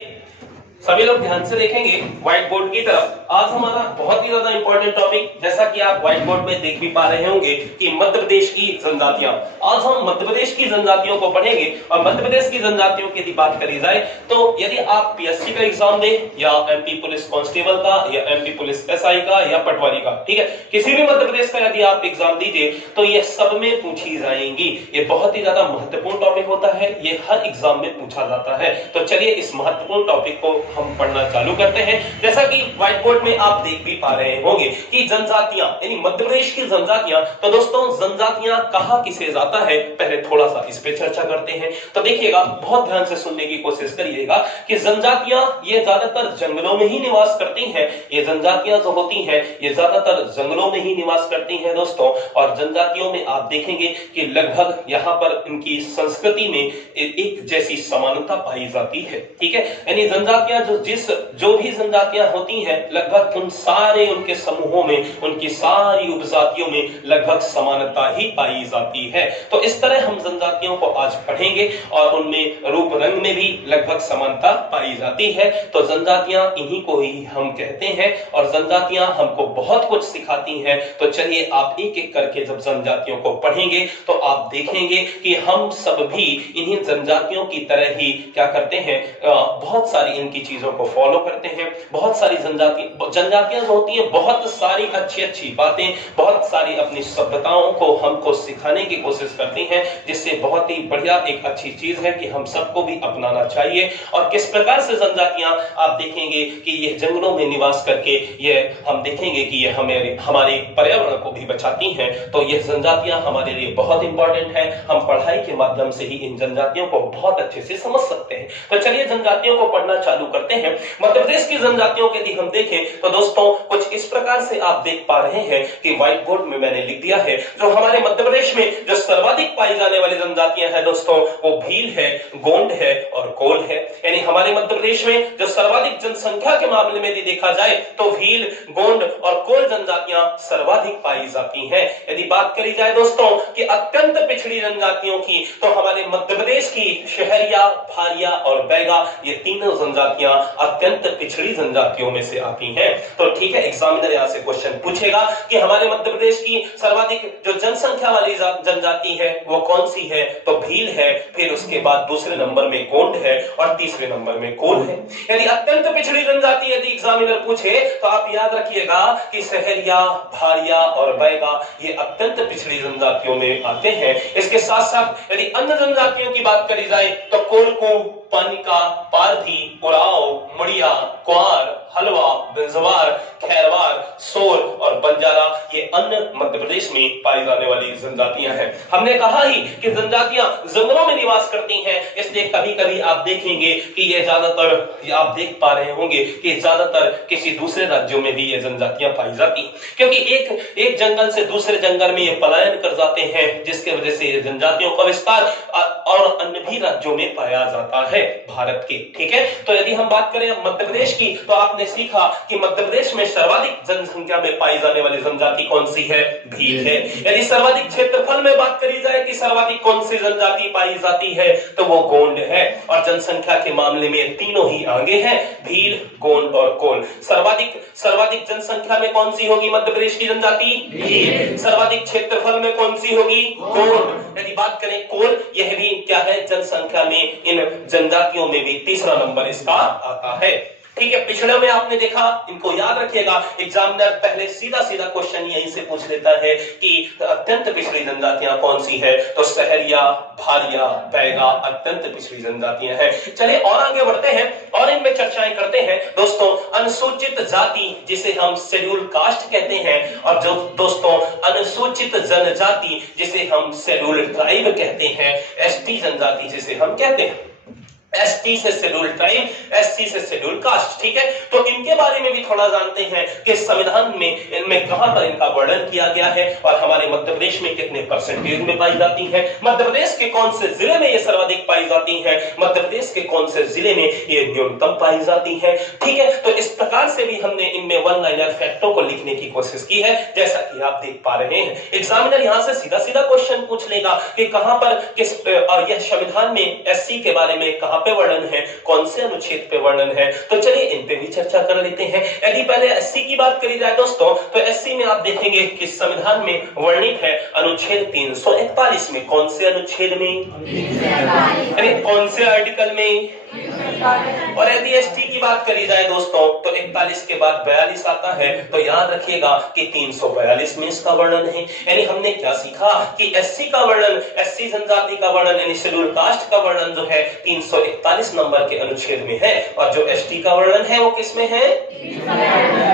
सभी लोग ध्यान से देखेंगे व्हाइट बोर्ड की तरफ। आज हमारा बहुत ही ज्यादा इंपॉर्टेंट टॉपिक, जैसा कि आप व्हाइट बोर्ड में देख भी पा रहे होंगे, कि मध्य प्रदेश की जनजातियां। आज हम मध्य प्रदेश की जनजातियों को पढ़ेंगे। और मध्य प्रदेश की जनजातियों की यदि बात करी जाए तो यदि आप पीएससी का एग्जाम दें या एमपी पुलिस कांस्टेबल का या एमपी पुलिस एसआई का या पटवारी का, ठीक है, किसी भी मध्य प्रदेश का यदि आप एग्जाम दीजिए तो ये सब में पूछी जाएंगी। ये बहुत ही ज्यादा महत्वपूर्ण टॉपिक होता है, ये हर एग्जाम में पूछा जाता है। तो चलिए इस महत्वपूर्ण टॉपिक को हम पढ़ना चालू करते हैं। जैसा कि व्हाइट बोर्ड में आप देख भी पा रहे होंगे कि जनजातियां यानी मध्य प्रदेश की जनजातियां। तो दोस्तों जनजातियां कहां किसे जाता है, पहले थोड़ा सा इस पे चर्चा करते हैं। तो देखिएगा, बहुत ध्यान से सुनने की कोशिश करिएगा कि जनजातियां ये ज्यादातर जंगलों में ही निवास करती हैं। ये जनजातियां जो होती हैं ये ज्यादातर जंगलों में ही निवास करती हैं दोस्तों। और जनजातियों में आप देखेंगे कि लगभग यहाँ पर इनकी संस्कृति में एक जैसी समानता पाई जाती है, ठीक है। यानी जनजातियां जो भी जनजातियां होती हैं लगभग उन सारे उनके समूहों में, उनकी सारी उपजातियों में लगभग समानता ही पाई जाती है। तो इस तरह हम जनजातियों को आज पढ़ेंगे और उनमें रूप रंग में भी लगभग समानता पाई जाती है। तो जनजातियां इन्हीं को ही हम कहते हैं और जनजातियां हमको बहुत कुछ सिखाती हैं। तो चलिए आप एक एक करके जब जनजातियों को पढ़ेंगे तो आप देखेंगे कि हम सब भी इन्हीं जनजातियों की तरह ही क्या करते हैं, बहुत सारी इनकी चीजों को फॉलो करते हैं। बहुत सारी जनजातियां जो होती हैं बहुत सारी अच्छी अच्छी बातें, बहुत सारी अपनी सभ्यताओं को हमको सिखाने की कोशिश करती हैं, जिससे बहुत ही बढ़िया एक अच्छी चीज है कि हम सबको भी अपनाना चाहिए। और किस प्रकार से जनजातियां आप देखेंगे कि ये जंगलों में निवास करके ये हम देखेंगे कि ये हमारे पर्यावरण को भी बचाती हैं। तो ये जनजातियां हमारे लिए बहुत इंपॉर्टेंट है। हम पढ़ाई के माध्यम से ही इन जनजातियों को बहुत अच्छे से समझ सकते हैं। तो चलिए जनजातियों को पढ़ना चालू करते हैं। मध्य प्रदेश की जनजातियों के यदि हम देखें तो दोस्तों कुछ इस प्रकार से आप देख पा रहे हैं कि व्हाइट बोर्ड में मैंने लिख दिया है। जो हमारे मध्य प्रदेश में जो सर्वाधिक पाई जाने वाली जनजातियां हैं दोस्तों, वो भील है, गोंड है और कोल है। यानी हमारे मध्य प्रदेश में जो सर्वाधिक जनसंख्या के मामले में यदि देखा जाए तो भील, गोंड और कोल जनजातियां सर्वाधिक पाई जाती हैं। यदि बात करी जाए दोस्तों कि अत्यंत पिछड़ी जनजातियों की, तो हमारे मध्य प्रदेश की शहरिया, भारिया और बैगा, ये तीनों जनजातियां अत्यंत पिछड़ी जनजातियों में से आती हैं। तो ठीक है, एग्जामिनर यहां से क्वेश्चन पूछेगा कि हमारे मध्य प्रदेश की सर्वाधिक जो जनसंख्या वाली जनजाति है वो कौन सी है, तो भील है, फिर उसके बाद दूसरे नंबर में गोंड है और तीसरे नंबर में कोल है। यदि अत्यंत पिछड़ी जनजाति यदि एग्जामिनर पूछे तो आप याद रखिएगा कि सहरिया, भारिया और बैगा ये अत्यंत पिछड़ी जनजातियों में आते हैं। इसके साथ साथ यदि अन्य जनजातियों की बात करी जाए तो कोलकू, पानिका, पारधी, उराव, मुड़िया, क्वार, हलवा, बिंजवार, खैरवार, सोर और बंजारा ये अन्य मध्य प्रदेश में पाई जाने वाली जनजातियां हैं। हमने कहा ही कि जनजातियां जंगलों में निवास करती हैं, इसलिए कभी कभी आप देखेंगे कि ये ज्यादातर, आप देख पा रहे होंगे कि ज्यादातर किसी दूसरे राज्यों में भी ये जनजातियां पाई जाती हैं, क्योंकि एक जंगल से दूसरे जंगल में ये पलायन कर जाते हैं, जिसके वजह से ये जनजातियों का विस्तार और अन्य भी राज्यों में पाया जाता है भारत के, ठीक है। तो यदि हम बात करें मध्य प्रदेश की, तो आपने सीखा कि मध्य प्रदेश में सर्वाधिक जनसंख्या में पाई जाने वाली जनजाति कौन सी है, भील है। यदि सर्वाधिक क्षेत्रफल में बात करी जाए कि सर्वाधिक कौन सी जनजाति पाई जाती है, तो वो गोंड है। और जनसंख्या के मामले में तीनों ही आगे हैं, भील, गोंड और कोल। सर्वाधिक जनसंख्या में कौन सी होगी मध्य प्रदेश की जनजाति, भील। सर्वाधिक क्षेत्रफल में कौन सी होगी, गोंड। यदि बात करें कोल, यह भी क्या है, जनसंख्या में इन जनजातियों में भी तीसरा नंबर इसका आता है, ठीक है। पिछड़े में आपने देखा, इनको याद रखिएगा, एग्जामिनर पहले सीधा सीधा क्वेश्चन यहीं से पूछ लेता है कि अत्यंत पिछड़ी जनजातियां कौन सी है, तो सहरिया, भारिया, बैगा अत्यंत पिछड़ी जनजातियां हैं। चलिए और आगे बढ़ते हैं और इनमें चर्चाएं करते हैं दोस्तों। अनुसूचित जाति जिसे हम शेड्यूल कास्ट कहते हैं, और जो दोस्तों अनुसूचित जनजाति जिसे हम शेड्यूल ट्राइब कहते हैं, एसटी जनजाति जिसे हम कहते हैं, एसटी से शेड्यूल ट्राइब, एससी से शेड्यूल कास्ट, ठीक है। तो इनके बारे में भी थोड़ा जानते हैं कि संविधान में इनमें कहां पर इनका वर्णन किया गया है और हमारे मध्य प्रदेश में कितने परसेंटेज में पाई जाती है, मध्य प्रदेश के कौन से जिले में ये सर्वाधिक पाई जाती है, मध्य प्रदेश के कौन से जिले में ये न्यूनतम पाई जाती है, ठीक है। तो इस प्रकार से भी हमने इनमें वन लाइनर फैक्टों को लिखने की कोशिश की है, जैसा कि आप देख पा रहे हैं। एग्जामिनर यहां से सीधा सीधा क्वेश्चन पूछ लेगा कि कहां पर किस, और यह संविधान में एससी के बारे में कहां कहां पे वर्णन है, कौन से अनुच्छेद पे वर्णन है, तो चलिए इन पे भी चर्चा कर लेते हैं। यदि पहले एससी की बात करी जाए दोस्तों, तो एससी में आप देखेंगे कि संविधान में वर्णित है अनुच्छेद 341 में। कौन से अनुच्छेद में, यानी कौन से आर्टिकल में। और यदि एसटी की बात करी जाए दोस्तों, तो 41 के बाद 42 आता है, तो याद रखिएगा कि 342 में इसका वर्णन है। यानी हमने क्या सीखा कि एससी का वर्णन, एससी जनजाति का वर्णन यानी शेड्यूल कास्ट का वर्णन जो है 341 नंबर के अनुच्छेद में है, और जो एसटी का वर्णन है वो किस में है,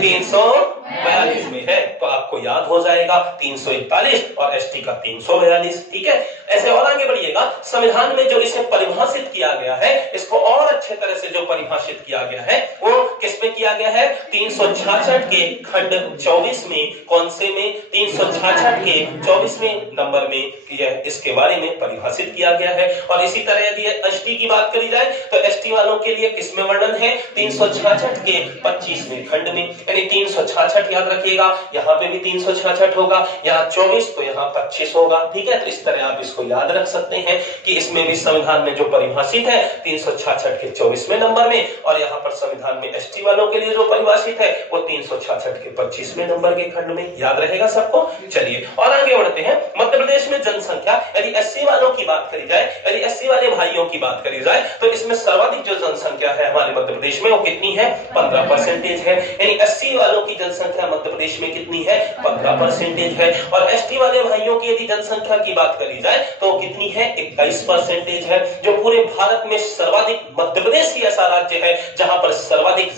342 में है। तो आपको याद हो जाएगा 341 और एसटी का 342। ठीक है, ऐसे और आगे बढ़िएगा। संविधान में जो इसे परिभाषित किया गया है, इसको और अच्छे तरह से जो परिभाषित किया गया है वो किसमें किया गया है, 366 के खंड 24 में। कौन से में, 366 के 24वें नंबर में यह इसके बारे में परिभाषित किया गया है। और इसी तरह यदि एसटी की बात करी जाए, तो एसटी वालों के लिए किसमें वर्णन है, 366 के 25वें खंड में। यानी 366 याद रखिएगा, यहाँ पे भी 366 होगा, यहाँ 24 तो यहाँ 25 होगा। ठीक है, तो इस तरह आप इसको याद रख सकते हैं कि इसमें भी संविधान में जो परिभाषित है 366 के 24वें नंबर में, और यहाँ पर संविधान में एसटी वालों के लिए जो परिभाषित है वो 366 के 25वें नंबर के खंड में। याद रहेगा सबको। चलिए और आगे बढ़ते हैं। मध्य प्रदेश में जनसंख्या, यदि एससी वालों की बात करी जाए, यदि एससी वाले भाइयों की बात करी जाए, तो इसमें सर्वाधिक जो जनसंख्या है हमारे मध्य प्रदेश में वो कितनी है, 15% है। यानी एससी वालों की जनसंख्या मध्य प्रदेश में कितनी है, 15% है। और एसटी वाले भाइयों की यदि जनसंख्या की बात करी जाए तो कितनी है, 21% है। जो पूरे भारत में सर्वाधिक, मध्य प्रदेश ही ऐसा राज्य है जहां पर सर्वाधिक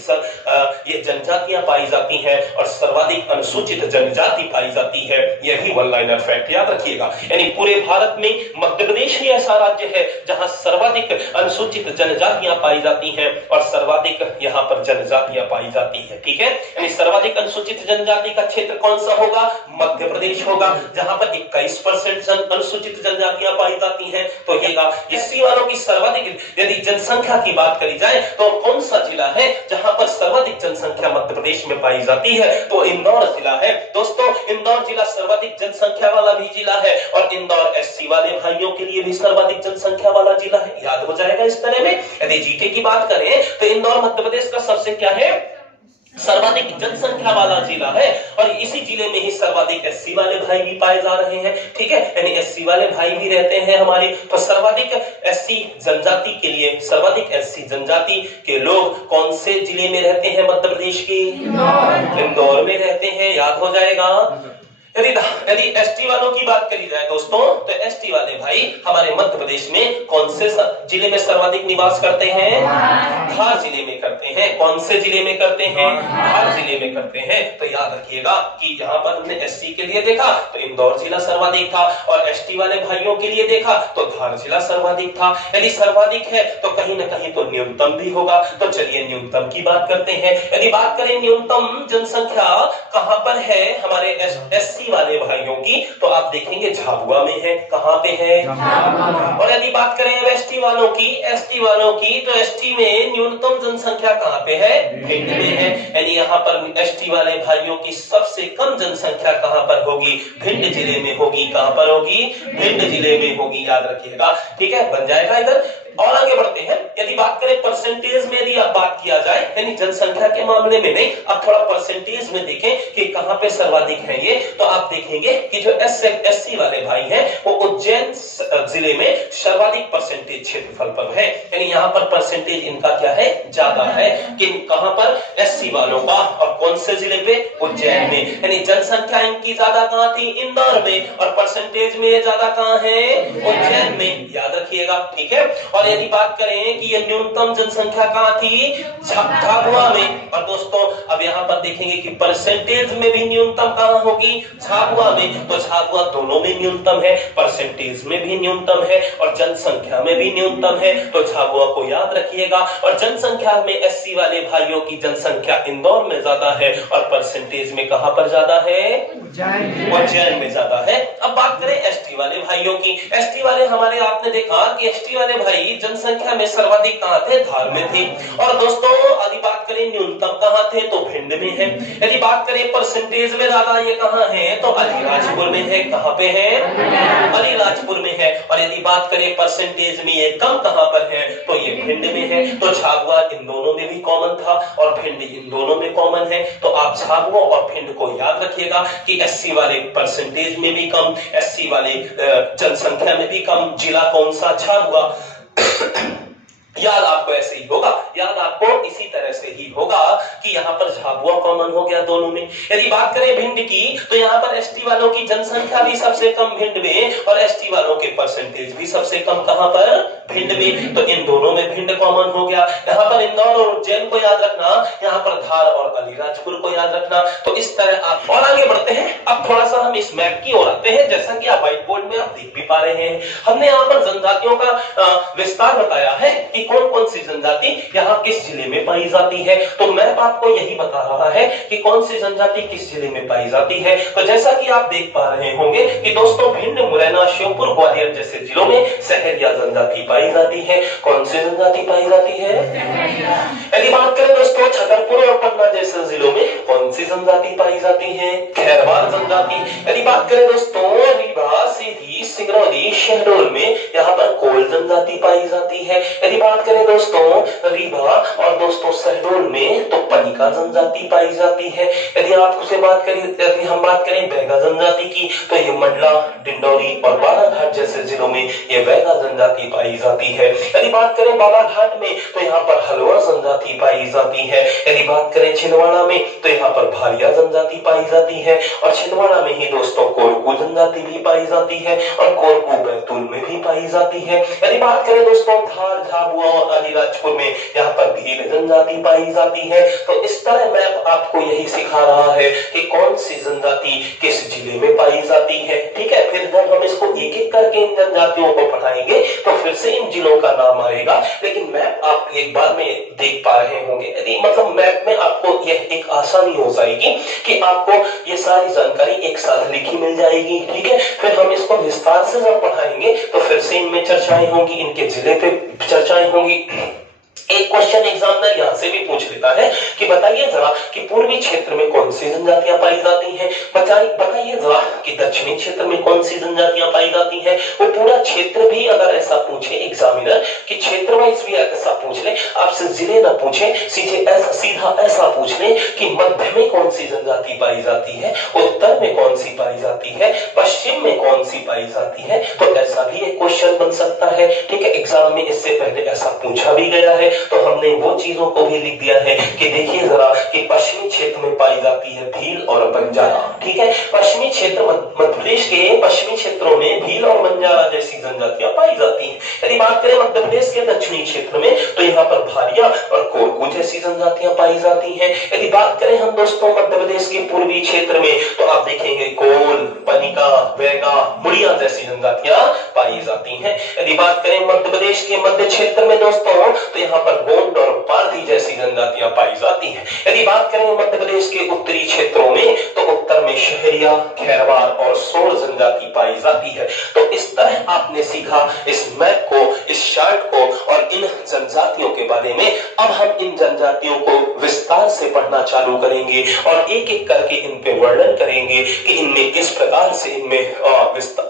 ये जनजातियां पाई जाती हैं और सर्वाधिक अनुसूचित जनजाति पाई जाती है। यही वन लाइनर फैक्ट याद रखिएगा। यानी पूरे भारत में मध्य प्रदेश ही ऐसा राज्य है जहां सर्वाधिक अनुसूचित जनजातियां पाई जाती हैं और सर्वाधिक यहां पर जनजातियां पाई जाती है। ठीक है, यानी सर्वाधिक अनुसूचित जनजाति का क्षेत्र कौन सा होगा, मध्य प्रदेश होगा, जहां पर 21% अनुसूचित जनजातियां पाई जाती हैं। तो एससी वालों की सर्वाधिक यदि जनसंख्या की बात करी जाए तो कौन सा जिला है जहां पर सर्वाधिक जनसंख्या मध्य प्रदेश में पाई जाती है, तो इंदौर जिला है। दोस्तों इंदौर जिला सर्वाधिक जनसंख्या वाला भी जिला है, और इंदौर एससी वाले भाइयों के लिए भी सर्वाधिक जनसंख्या वाला जिला है। याद हो जाएगा इस तरह में। यदि जीके की बात करें तो इंदौर मध्य प्रदेश का सबसे क्या है, सर्वाधिक जनसंख्या वाला जिला है, और इसी जिले में ही सर्वाधिक एससी वाले भाई भी पाए जा रहे हैं। ठीक है, यानी एससी वाले भाई भी रहते हैं हमारे। तो सर्वाधिक एससी जनजाति के लिए, सर्वाधिक एससी जनजाति के लोग कौन से जिले में रहते हैं मध्य प्रदेश के, इंदौर में रहते हैं। याद हो जाएगा। यदि एसटी वालों की बात करी जाए दोस्तों, तो एसटी वाले भाई हमारे मध्य प्रदेश में कौन से जिले में सर्वाधिक निवास करते हैं, धार जिले में करते हैं। कौन से जिले में करते हैं, धार जिले में करते हैं। तो याद रखिएगा कि यहाँ पर हमने एससी के लिए देखा तो इंदौर जिला सर्वाधिक था, और एसटी वाले भाइयों के लिए देखा तो धार जिला सर्वाधिक था। यदि सर्वाधिक है तो कहीं ना कहीं तो न्यूनतम भी होगा। तो चलिए न्यूनतम की बात करते हैं। यदि बात करें न्यूनतम जनसंख्या कहां पर है हमारे एससी वाले भाइयों की, तो आप देखेंगे झाबुआ में है। कहां पे है, और यदि बात करें एसटी वालों की, एसटी वालों की, तो एसटी में न्यूनतम जनसंख्या कहां पे है, भिंड में है। यानी यहाँ पर एसटी वाले भाइयों की सबसे कम जनसंख्या कहां पर होगी, भिंड जिले में होगी। कहां पर होगी, भिंड जिले में होगी। याद रखिएगा। ठीक है, बन जाएगा इधर। और आगे बढ़ते हैं। यदि बात करें परसेंटेज में, यदि आप बात किया जाए, यानी जनसंख्या के मामले में नहीं, अब थोड़ा परसेंटेज में देखें कि कहां पे सर्वाधिक है ये, तो आप देखेंगे कि जो एससी वाले भाई हैं वो उज्जैन जिले में सर्वाधिक परसेंटेज क्षेत्रफल पर है। यानी यहाँ पर परसेंटेज इनका क्या है, ज्यादा है। कि कहां पर, एससी वालों का, और कौन से जिले पे, उज्जैन में। यानी जनसंख्या इनकी ज्यादा कहां थी, इंदौर में, और परसेंटेज में ज्यादा कहां है, उज्जैन में। याद रखिएगा। ठीक है, और यदि बात करें कि ये न्यूनतम जनसंख्या कहां थी, झाबुआ में। और दोस्तों अब यहाँ पर देखेंगे कि परसेंटेज में भी न्यूनतम कहां होगी, झाबुआ में। तो झाबुआ दोनों में न्यूनतम है, परसेंटेज में भी न्यूनतम है और जनसंख्या में भी न्यूनतम है। तो झाबुआ को याद रखिएगा। और जनसंख्या में एससी वाले भाइयों की जनसंख्या इंदौर में ज्यादा है, और परसेंटेज में कहां पर ज्यादा है, उज्जैन में ज्यादा है। अब बात करें एसटी वाले भाइयों की। एसटी वाले हमारे, आपने देखा कि एसटी वाले भाई जनसंख्या में सर्वाधिक कहां थे? धार में थे। और दोस्तों यदि बात करें न्यूनतम कहां थे तो भिंड में है। यदि बात करें परसेंटेज में ज्यादा ये कहां है तो अलीराजपुर में है। कहां पे है? अलीराजपुर में है। और यदि बात करें परसेंटेज में ये कम कहां पर है तो ये भिंड में है। तो झाबुआ इन दोनों में भी कॉमन था और भिंड इन दोनों में कॉमन है। तो आप झाबुआ और भिंड को याद रखिएगा कि एससी वाले परसेंटेज में भी कम, एससी वाले जनसंख्या में भी कम। जिला कौन सा? झाबुआ। याद आपको ऐसे ही होगा, याद आपको इसी तरह से ही होगा कि यहाँ पर झाबुआ कॉमन हो गया दोनों में। यदि बात करें भिंड की तो यहाँ पर एसटी वालों की जनसंख्या भी सबसे कम भिंड में और एसटी वालों के परसेंटेज भी सबसे कम कहां पर? भिंड में। तो इन दोनों में भिंड कॉमन हो गया। यहाँ पर इंदौर और उज्जैन को याद रखना, यहाँ पर धार और अलीराजपुर को याद रखना। तो इस तरह आप और आगे बढ़ते हैं। अब थोड़ा सा हम इस मैप की ओर आते हैं। जैसा कि आप व्हाइट बोर्ड में आप देख भी पा रहे हैं, हमने यहाँ पर जनजातियों का विस्तार बताया है कि कौन कौन सी जनजाति यहाँ किस जिले में पाई जाती है। तो मैप आपको यही बता रहा है कि कौन सी जनजाति किस जिले में पाई जाती है। तो जैसा कि आप देख पा रहे होंगे कि दोस्तों भिंड, मुरैना, श्योपुर, ग्वालियर जैसे जिलों में सहरिया जनजाति पाई जाती है। कौन सी जनजाति पाई जाती है? यदि बात करें दोस्तों छतरपुर और पन्ना जैसे जिलों में कौन सी जनजाति पाई जाती है? खैरवार जनजाति। यदि बात करें दोस्तों रीवा, सीधी, सिंगरौली, शहडोल में यहाँ पर कोल जनजाति पाई जाती है। यदि बात करें दोस्तों रीवा और दोस्तों शहडोल में तो पनिका जनजाति पाई जाती है। यदि आपसे बात करें, यदि हम बात करें बैगा जनजाति की तो ये मंडला, डिंडौरी और बालाघाट जैसे जिलों में ये बैगा जनजाति पाई जाती है। यदि बात करें बालाघाट में तो यहाँ पर हलवा जनजाति पाई जाती है। यदि बात करें छिंदवाड़ा में तो यहाँ पर भारिया जनजाति पाई जाती है और छिंदवाड़ा में ही दोस्तों कोरकू जनजाति भी पाई जाती है और कोरकू बैतूल में भी पाई जाती है। यदि बात करें दोस्तों धार, झाबुआ और अलीराजपुर में यहाँ पर भील जनजाति पाई जाती है। तो इस तरह मैप आपको यही सिखा रहा है कि कौन सी जनजाति किस जिले में पाई जाती है। ठीक है, फिर जब हम इसको एक एक करके इन जनजातियों को पढ़ाएंगे तो फिर से इन जिलों का नाम आएगा। लेकिन मैप आप एक बार में देख पा रहे होंगे। यदि मतलब मैप में आपको यह एक आसानी हो जाएगी कि आपको ये सारी जानकारी एक साथ लिखी मिल जाएगी। ठीक है, फिर हम इसको विस्तार से जब पढ़ाएंगे तो फिर से इनमें चर्चाएं होंगी, इनके जिले पे चर्चाएं होंगी। एक क्वेश्चन एग्जामिनर यहाँ से भी पूछ लेता है कि बताइए जरा कि पूर्वी क्षेत्र में कौन सी जनजातियां पाई जाती हैं। बताइए जरा कि दक्षिणी क्षेत्र में कौन सी जनजातियां पाई जाती हैं। वो पूरा क्षेत्र भी अगर ऐसा पूछे एग्जामिनर कि क्षेत्र वाइज भी ऐसा पूछ ले, आपसे जिले ना पूछे, सीधा ऐसा पूछ ले कि मध्य में कौन सी जनजाति पाई जाती है, उत्तर में कौन सी पाई जाती है, पश्चिम में कौन सी पाई जाती है, तो ऐसा भी एक क्वेश्चन बन सकता है। ठीक है, एग्जाम में इससे पहले ऐसा पूछा भी गया है तो हमने वो चीजों को भी लिख दिया है कि देखिए जरा कि पश्चिमी क्षेत्र में पाई जाती है भील और बंजारा। ठीक है, पश्चिमी क्षेत्र मध्य प्रदेश के पश्चिमी क्षेत्रों में भील और बंजारा जैसी जनजातियां पाई जाती हैं। यदि बात करें मध्य प्रदेश के दक्षिणी क्षेत्र में तो यहाँ पर भारिया और कोरकू जैसी जनजातियां पाई जाती हैं। यदि बात करें हम दोस्तों मध्य प्रदेश के पूर्वी क्षेत्र में तो आप देखेंगे कोल, पनिका, बैगा, मुड़िया जैसी जनजातियां पाई जाती हैं। यदि बात करें मध्य प्रदेश के मध्य क्षेत्र में दोस्तों तो यहाँ पर गोंड और पारधी जैसी जनजातियां पाई जाती हैं। यदि बात करें मध्य प्रदेश के उत्तरी क्षेत्रों में तो उत्तर में शहरिया, खैरवार और सोड़ जनजाति पाई जाती है। तो इस तरह आपने सीखा इस मैप को, इस चार्ट को और इन जनजातियों के बारे में। अब हम इन जनजातियों को विस्तार से पढ़ना चालू करेंगे और एक एक करके इन पे वर्णन करेंगे कि इनमें किस प्रकार से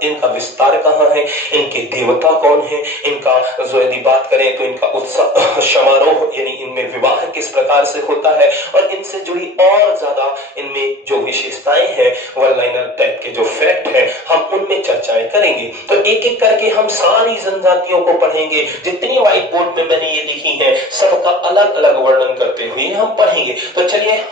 इनका विस्तार कहाँ है, इनके देवता कौन है, इनका जो यदि बात करें तो इनका उत्सव समारोह यानी इनमें विवाह किस प्रकार से होता है और इनसे जुड़ी और ज्यादा इनमें जो विशेषताएं हैं, वन लाइनर टाइप के जो फैक्ट है, हम उनमें चर्चाएं करेंगे। तो एक एक करके हम सारी जनजातियों को पढ़ेंगे। जितनी व्हाइट बोर्ड में मैंने ये लिखी है सबका अलग अलग वर्णन करते हुए हम पढ़ेंगे। तो चलिए